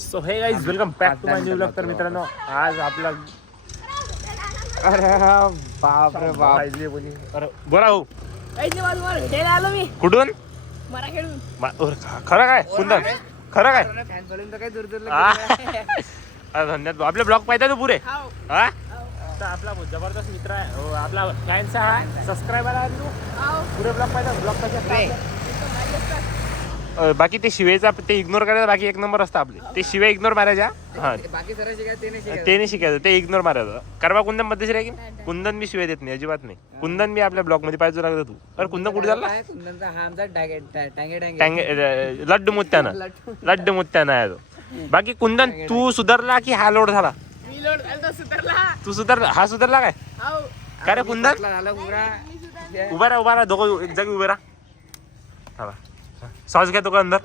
So hey guys welcome back to my new blog. तर मित्रांनो आज आपला अरे बाप रे बाप. अरे बोला हो आलो मी कुठून मरा खेळून. खरं काय कुंदन खरं काय फॅन फॉलोइंग तर काही दूर दूर अरे धन्यवाद. आपले ब्लॉग पाहिजे तू पुरे हाव. हा तर आपला जबरदस्त मित्र आहे हो, आपला फॅनचा आहे सबस्क्रायबर आहे तू हाव. पुरे ब्लॉग पाहिजे ब्लॉग कसे बाकी ते शिवेचा ते इग्नोर करायचं. बाकी एक नंबर असतं आपले ते शिवे इग्नोर मारायच्या. हा बाकी सर्व शिकायचं ते नाही शिकायचं. ते नाही शिकायचं ते इग्नोर मारायचं. करवा कुंदन मध्येच रे की कुंदन मी शिवाय देत नाही अजिबात नाही. कुंदन मी आपल्या ब्लॉग मध्ये पाहिजे लागतं तू. अरे कुंदन कुठे झाला काय कुंदनचा हा आमचा टांगे टांगे लड्डू मुत्त्यानं आहे तो. बाकी कुंदन तू सुधारला की हा लोड झाला. मी लोड घालतो सुधारला. तू सुधारला हा सुधारला काय हाव. काय रे कुंदन झाला पुरा. उभा राहा दोघं एक जागी उभे राहा. हा सॉस घ्या तो का अंदर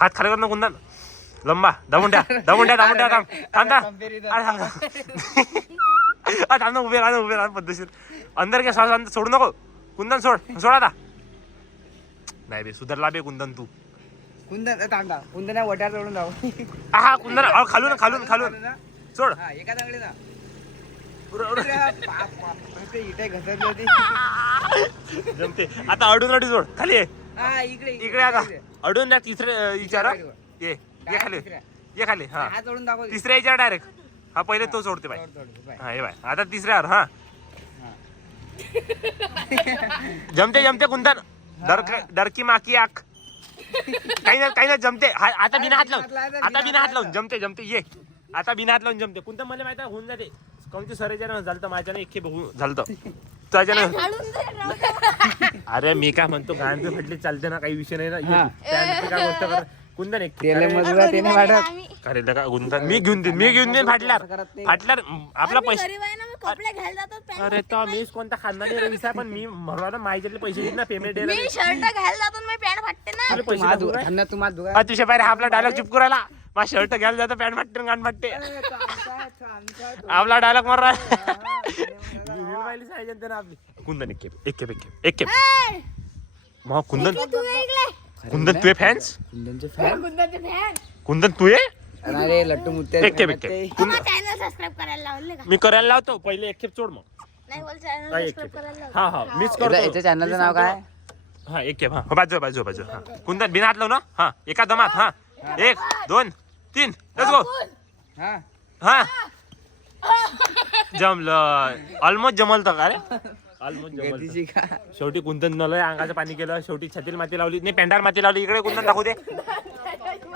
हात खाली कर ना कुंदन लंबा दाबून द्या थांब उभे राहा पद्धतशीर अंदर घ्या सॉस सोडू नको कुंदन सोड आता. नाही बे सुधारला बे कुंदन तू. कुंदन थांबा कुंदन वट्यावर चढून जाऊ. हा कुंदन खालून सोड हा एका चांगलीचा उरं. इथे घसरली होती. जमते आता अडून सोड खाली आहे. हा इकडे आता अडून द्या तिसरे विचारा ये खाली हा हा चढून दाखव. तिसऱ्या याच्यावर डायरेक्ट हा पहिले तो सोडते बाय. हा हे बाय आता तिसऱ्यावर हा जमते कुंदन डरकी माकी आख काही ना जमते. आता बिना हात लावून जमते ये आता बिना हात लावून जमते. कुंदन मला माहिती होऊन जाते कोणती सरेच्यानं झालं माझ्यानं एक झालं त्याच्यानं. अरे मी काय म्हणतो गाण बी फाटली चालते ना काही विषय नाही ना. काय गोष्ट कर कुंदन एक अरे का कुंदन मी घेऊन देईन फाटल्यार आपला पैसे. गरीब आहे ना, मी कपडे घ्यायला जातो पॅन्ट अरे तर मी कोणता खानदानी रे विसा पण मी म्हणला माझ्यातले पैसे देत ना पेमेंट मी शर्ट घ्यायला जातो मी पॅन्ट फाटते ना. तुझ्या पायरे आपला डायलॉग चिपकू राहिला. माझा शर्ट घ्यायला जातो पॅन्ट फाटते गाण फाटते आपला डायलॉग मार कुंदन एक खेप मग कुंदन तू फॅन्स कुंदनचे फॅन कुंदनचे फॅन. कुंदन तू ये अरे लट्टू मुत्ते एक खेप चॅनल सबस्क्राइब करायला लावले का? मी करायला लावतो पहिले एक खेप सोड मग नाही बोल चॅनल एक सबस्क्राइब खेप करायला लावले. हा मीच करतो. याच्या चॅनलचं नाव काय? हा एक खेप हा बाजू हा कुंदन बिना हात लाव ना हा एका दमात हा 1 2 3 लेट्स गो. हा हा जमलं ऑलमोस्ट जमल तर का रे ऑलमोस्ट गतीची का? शेवटी कुंदन नलय अंगाचं पाणी केलं. शेवटी छतील माती लावली नाही पॅन्टार माती लावली. इकडे कुंदन दाखवू दे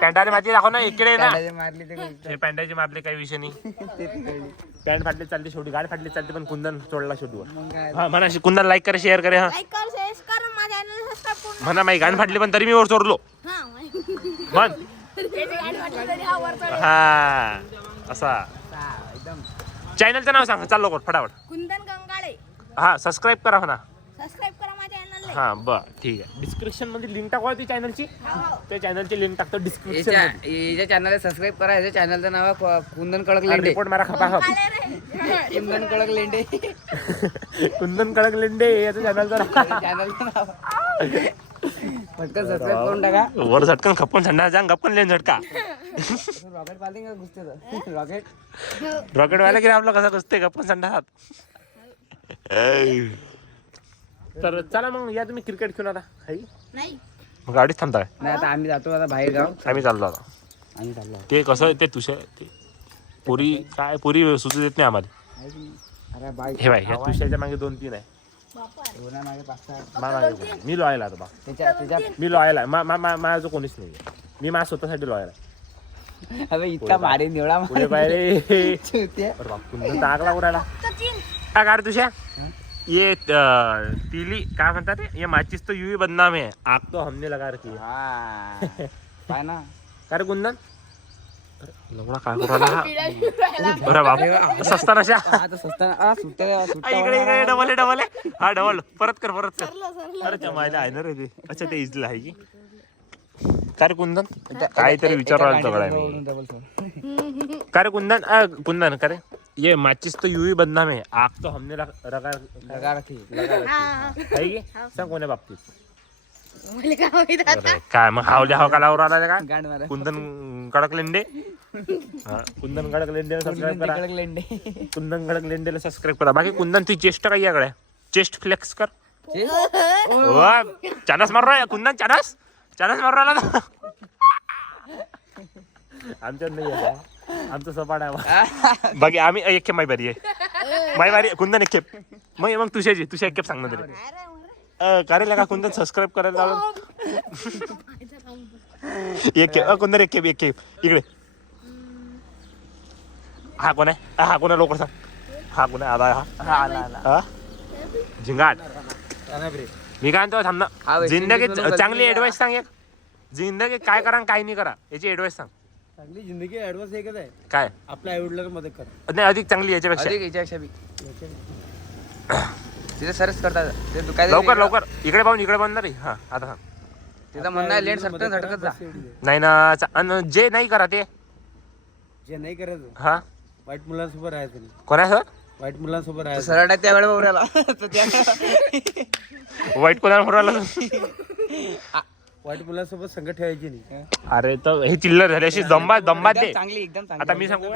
पॅन्टार माती दाखव ना इकडे ना. कांड्याचे मारली ते हे पॅन्टाची मारले काही विषय नाही. ते तिकडली. पॅन्ट फाटली चालते शेवटी गाडी फाटली चालते पण कुंदन सोडला शेवटी. मग काय? हा म्हणा कुंदन लाईक करे शेअर करे. हा लाईक कर शेअर कर माझ्या चॅनल सबस्क्राइब करून. म्हणा माझी गाडी फाटली पण तरी मी वर चोरलो हा म्हण त्याची गाडी वाटली तरी हा वर चढ. हा असा हा, एकदम चॅनलचं नाव सांग चाल लवकर फटाफट. कुंदन गंगाळे हा सबस्क्राईब करा म्हणा. सबस्क्राइब करा माझ्या चॅनलला. हा बर ठीक आहे. डिस्क्रिप्शन मध्ये लिंक टाकवा ती चॅनलची. त्या चॅनलची लिंक टाकतो डिस्क्रिप्शन याच्या चॅनलला सबस्क्राईब करा. याच्या चॅनलचं नाव आहे कुंदन कडक लेंडे. रिपोर्ट मारा खपा कुंदन कडक लेंडे कुंदन कडक लेंडे याचं चॅनलचं चॅनलचं नाव. पटकन सबस्क्राईब करून टाका. वर झटकन खपकन संडा जांग गपकन लेन झटका. रॉकेट पाहिजे का घुसते रॉकेट रॉकेट व्हायला की आपलं कसं घुसते गपकन संडा हात. तर चला मग या तुम्ही क्रिकेट खेळून आता नाही मग गाडीच थांबताय. नाही आता आम्ही जातो आता बाहेर गाव. आम्ही चाललो आता. आम्ही चाललो ते कसं ते तुषार ते पुरी काय पुरी सुचू देत नाही आम्हाला. अरे बाई हे बाय ह्या तुषारच्या मागे 2-3 आहे. दोना मागे 5-6 मागे मी लॉयल आहे बा. त्याच्या मी लॉयल आहे माझं कोणीच नाही. मी माझ्या स्वतःसाठी लॉयल आहे. अबे इतका मारे निवडा पुढे पायरे मारे कुंदन आग लागू राहिला. सचिन काय कार तुझ्या ये पीली काय म्हणतात ते ये माचिस तो यूं ही बदनाम है आग तो हमने लगा रखी है. हा पाय ना काय रे कुंदन लवडा काय करू राहिला हा. अरे बाप सस्ता नशा. आता सस्ता सुट्टा इकडे डबल हा डबल परत कर सरलं सरलं. अरे त्या मायला आहे ना रे ते. अच्छा ते इजला आहे की काय रे कुंदन काहीतरी विचारलं सगळं मी. काय रे कुंदन का रे ये माचिस तो यूं ही बदनाम है आग तो हमने लगा लगा रखी आहे की सांग कोण्या बाबतीत. मला काय माहित आता. अरे काय मग हावल्या हाव का लावून आला का गांड मारा कुंदन कडक लेंडे कुंदन कडक लेंडेला सबस्क्राईब करा कडक लेंडे कुंदन कडक लेंडेला सबस्क्राईब करा बाकी कुंदन तुझी चेस्ट काय याकडे चेस्ट फ्लेक्स कर चानस मार रहा कुंदन चानस मार राहिला आमच्या नाही आहे आमचं सपाट आहे बाकी आम्ही एक खेप माई बारी आहे माई बारी कुंदन एक खेप मग तुझ्याची तुझ्या एक खेप सांग ना तरी करेल का कुंदन सबस्क्राईब करायला लावलं एक खेप कुंदन एक खेप इकडे हा कोण आहे लवकर सांग हा कोण आहे आला हा झिंगाट मी काय म्हणतो थांब ना जिंदगीत चांगली ऍडवाइस सांग एक जिंदगीत काय करा काय नाही करा याची ऍडवाइस सांग चांगली जिंदगी ऍडव्हान्स एकच आहे काय आपल्या आईवडिलांना मदत करा नाही अधिक चांगली याच्यापेक्षा अधिक याच्यापेक्षा बी तिथे सरच करतात ते तू काय लवकर इकडे पाहून ना रे हा आता सांग तिथं म्हणणं आहे लेट सटकन झटकत जा नाही ना आणि जे नाही करा ते जे नाही करायचं हा वाईट मुलांसोबत राहायचं नाही कोणासोबत वाईट मुलांसोबत राहायचं सरळ त्या वेळेवर उराला वाईट कोणाला फोडायला वाईट मुलांसोबत संगत ठेवायची नाही अरे तर हे चिल्लर झाली अशी दंबात दे चांगली एकदम चांगली आता मी सांगतो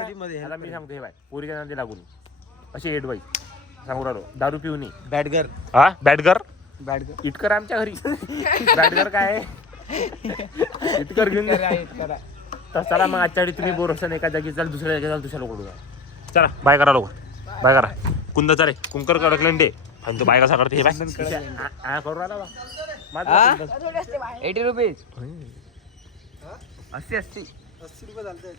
हे बाय पोरीच्या नादी लागून अशी एडवाईस सांगू राहिलो दारू पिऊ नये बॅड गर्ल हा बॅटगर बॅड इटकर आमच्या घरी बॅटगर काय इटकर घेऊन तर चला मग आजच्या वेळी तुम्ही बोर असता एका जागी चाल दुसऱ्या जागी चाल दुसऱ्या लोक चला बाय करा लवकर बाय करा कुंद चाले कुंकर कडकलेंडे आणि तो बाय कसा करते हे बाय करू राहिला 80 रुपीज 80 ₹80 चालतंय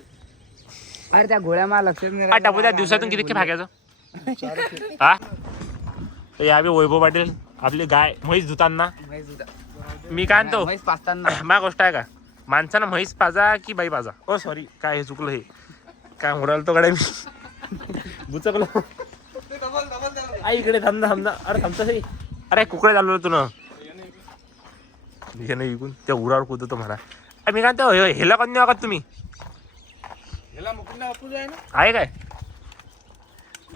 अरे त्या घोड्या मला लक्षात नाही हा टाकू द्या दिवसातून किती भाग्याचं हा यावे वैभव पाटील आपली गाय म्हैस धुताना मी काय आणतो म्हैस पाचताना मा गोष्ट आहे का माणसानं म्हैस पाजा की बाई पाजा ओ सॉरी काय हे चुकलं हे काय उडाल तो गड्या मी बुचकलो इकडे थांबना अरे थांबतस अरे कुकडे चाललो तू ना हे नाही इकून त्या उरावर कुदतो म्हणा मी काय म्हणतो हेला कधी वागत तुम्ही ह्याला मुकुंद बापू आहे ना आहे काय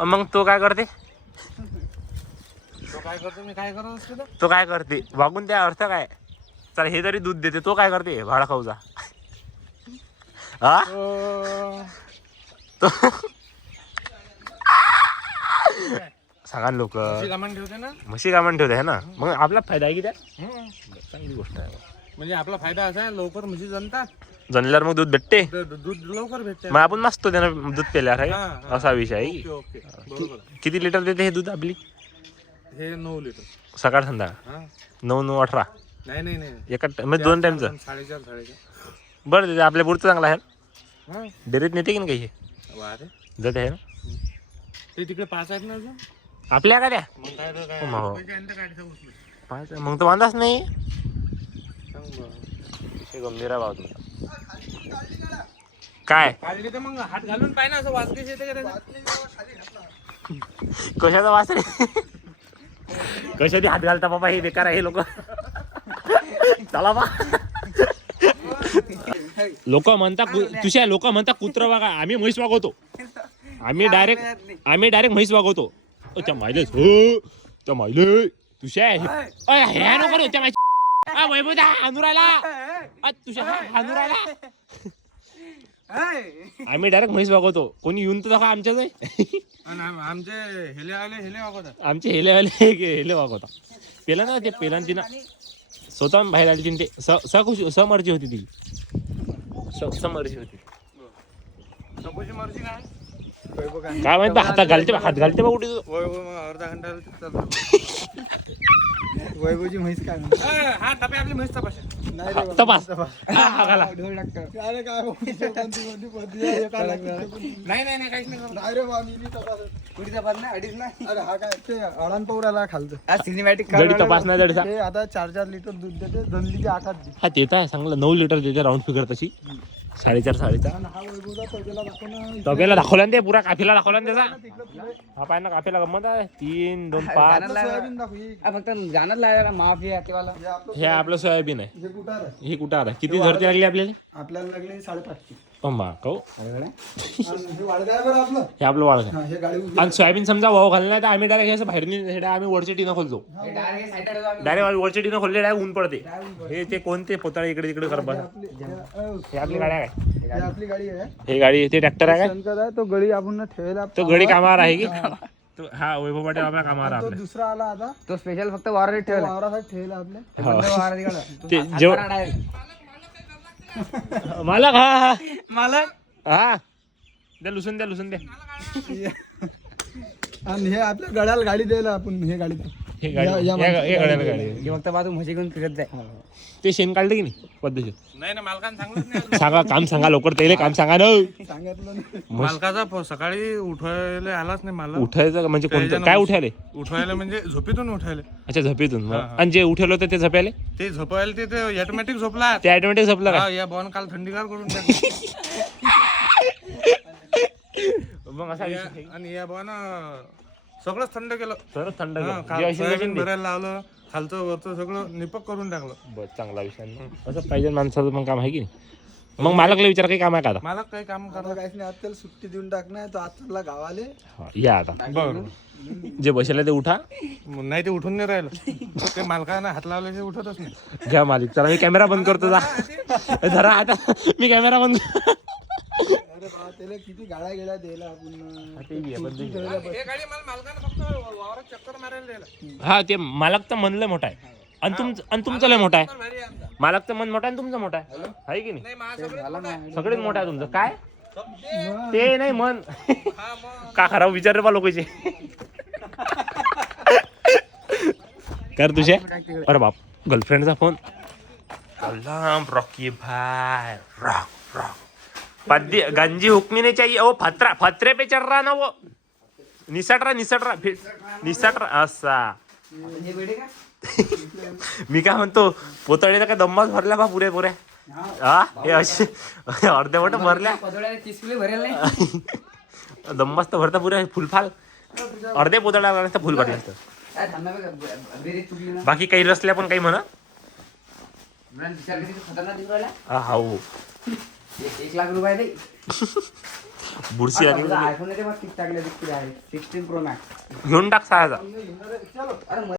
मग तो काय करते तो काय करतो मी काय करत असतो तो काय करते वागून त्या अर्थ काय चल हे तरी दूध देते तो काय करते भाडा खाऊचा हा तो सांगा लोक कामान ठेवते ना म्हशी कामान ठेवते है ना मग आपला फायदा आहे की त्या चांगली गोष्ट आहे म्हणजे आपला फायदा असा आहे लवकर म्हशी जनतात जनल्यावर मग दूध भेटते दूध लवकर भेटते मग आपण मस्त त्यानं दूध पेल्यावर आहे असा विषय आहे ओके बरोबर किती लिटर देते हे दूध आपली हे 9 लिटर सकाळ संध्याकाळ हा 9 18 नाही एका म्हणजे 2 टाइमचं 4.5 बरं देते आपल्या पुढचं चांगलं आहे हा डेरीत नेते की नाही काही हे वा रे जाते आहे ना ते तिकडे 5 आहेत ना अजून आपल्या का द्या मग काय तर काय हो. पैशांत काढायचं उचलून. पाच मग तर वांधाच नाही सांग बरं. विषय गंभीर आहे भाऊ तुमचा काय काढली तर मग हात घालून पाय ना असं वाजतेच येते का त्याचा कशाचा वास रे कशाची हात घालता बाबा हे बेकार आहे हे लोक चला बा लोक म्हणता तुझ्या लोक म्हणता कुत्र वागा आम्ही म्हैस वागवतो आम्ही डायरेक्ट म्हैस वागवतो त्या मायले हो त्या मायले तुझ्या ह्या नको त्या माय वैभव अनुराला तुझ्या अनुराला आम्ही डायरेक्ट म्हैस वागवतो कोणी येऊन तर दाखवा आमच्याच आहे आमचे हेले वागवतात आमचे हेले वागवता पेला ना ते पेला तिनं स्वतः बाहेर आली तिने ते समर्जी होती ती समर्जी होती नकोची मर्जी काय काय माहित हात घालते बा कुठे मग अर्धा घंटा वैभवची म्हैस काय हा टपे आपली म्हैस तपास तपास हा घाला ढोल टाकतो नाही काहीच नाही कुठे तपास नाही अडीच नाही अरे हा काय ते अडाण पौराला खालचं हा सिनेमॅटिक जडी तपास नाही जडीचा ते आता 4 लिटर दूध देते दंडीची 8 दे हा ते तर चांगलं 9 लिटर देते राऊंड फिगर तशी 4.5 हा वैभवचा पहिला दाखवणं तबेला दाखवला ना ते पुरा काफिला दाखवला ना त्याचा हा पाय ना काफिला गंमत आहे 3 2 5 सोयाबीन दाखव ही फक्त जाणच लागला माफिया तेवाला हे आपलं हे आपलं सोयाबीन आहे हे कुठार आहे हे कुठं आता किती झरती लागली आपल्याला आपल्याला लागले 5.5 माको अरे हे वाळगाय बरं आपलं हे आपलं वाळ हा, हे गाडी उभी आणि सोयाबीन समजा वाव घालणार नाही तर आम्ही डायरेक्ट असं बाहेर नाही आम्ही वरची टीनं खोलतो डायरेक्ट साईडला जाऊ आम्ही. डायरेक्ट वरची टीनं खोलले डायरेक्ट ऊन पडते हे ते कोणते पोताळे इकडे तिकडे करत बसा. आपली हे आपली गाडी आहे काय ही आपली गाडी आहे हे गाडी ते ट्रॅक्टर आहे काय शंकर आहे तो गडी आपण ठेवायला तो गडी कामावर आहे की तो हा वैभव पाटील आपल्या कामावर आहे तो आपल्या दुसरा आला आता तो स्पेशल फक्त वावरात ठेवला वावरासाठी ठेवला आपल्या हा. वावरात गेला. तो ते हात जेव- मारा direct. मालक हा हा मालक हा द्या लुसून द्या आणि हे आपल्या गड्याला गाडी द्यायला आपण हे गाडी हे गाडी या हे गाड्याला गाडी आहे. की फक्त बाजू म्हशी घेऊन फिरत जाय. ते शेण काढलं की नाही पद्धतशीर नाही ना मालकानं सांगलंच नाही सांगा काम सांगा लवकर त्याला काम सांगा ना सांगितलं नाही. मालकाचा सकाळी उठवायला आलाच नाही मला उठायचं म्हणजे कोणतं काय उठायले उठवायला म्हणजे झोपेतून उठायला अच्छा झोपेतून मग. आणि जे उठवलं होतं ते झोपायले ते झोपायला ते ऑटोमॅटिक झोपला ते ऑटोमॅटिक झोपलं हा का या बॉन काल थंडीगार करून टाकली मग असा विषय आणि या बॉन सगळंच थंड केलं सरच थंड हा, करा. काल जे असेल सोयाबीन ते दे. भरायला लावलं खालचं वरचं सगळं निपक करून टाकलं बरं चांगला विषय नाही. असं पाहिजे माणसाचं मग काम आहे की नाही मग मालकला विचार काही काम आहे का आता मला काही काम आता करत काहीच नाही आज त्याला सुट्टी देऊन टाकणार तो आज चालला गावाले हा, या आता बरं जे बसेल ते उठा नाही ते उठून नाही राहिलं ते मालकानं हात लावल्याचे उठतच नाही घ्या मालिक चला मी कॅमेरा बंद करतो जा धरा आता मी कॅमेरा बंद अरे बा त्याला किती गाड्या गेल्या द्यायला आपण हे गाडी मला मालकानं फक्त वावरात चक्कर मारायला द्यायला हा ते मालक तर मन लय मोठा आहे आणि तुमचं लय मोठा आहे भारी आहे आमचा. मालक तर मन मोठा आहे आणि तुमचं मोठा आहे की नाही नाही मा सगळे सगळेच मोठा आहे तुमचं काय ते नाही मन का खराब विचार बा लोकांचे कर तुझे अरे बाप गर्लफ्रेंडचा फोन रॉकी भाई रॉक रॉक पद्य गंजी हुक्मी नहीं चाहिए ओ फत्रे पे चढ़ रहा ना वो निसट रहा असा हे बेडे का? मी काय म्हणतो पोतळीला काय दम्माच भरल्या बा पुऱ्या हा हे असे अर्ध्या वाट भरल्या पदोड्याला 30 किलो भरेल नाही. दम्माच तर भरता पुऱ्या फुलफाल अर्धे पोतळ्या फुल भरले असतं काय थांबा बघ, बेरीज चुकली ना. बाकी काही रसल्या पण काही म्हणा ब्रँड विचार किती खतरनाक दिसू राहिला. हा हो 1 लाख रुपये दे. बुरशी आली आयफोन मध्ये मग किती टाकले 16 प्रो मॅक्स घेऊन टाक 6,000 अरे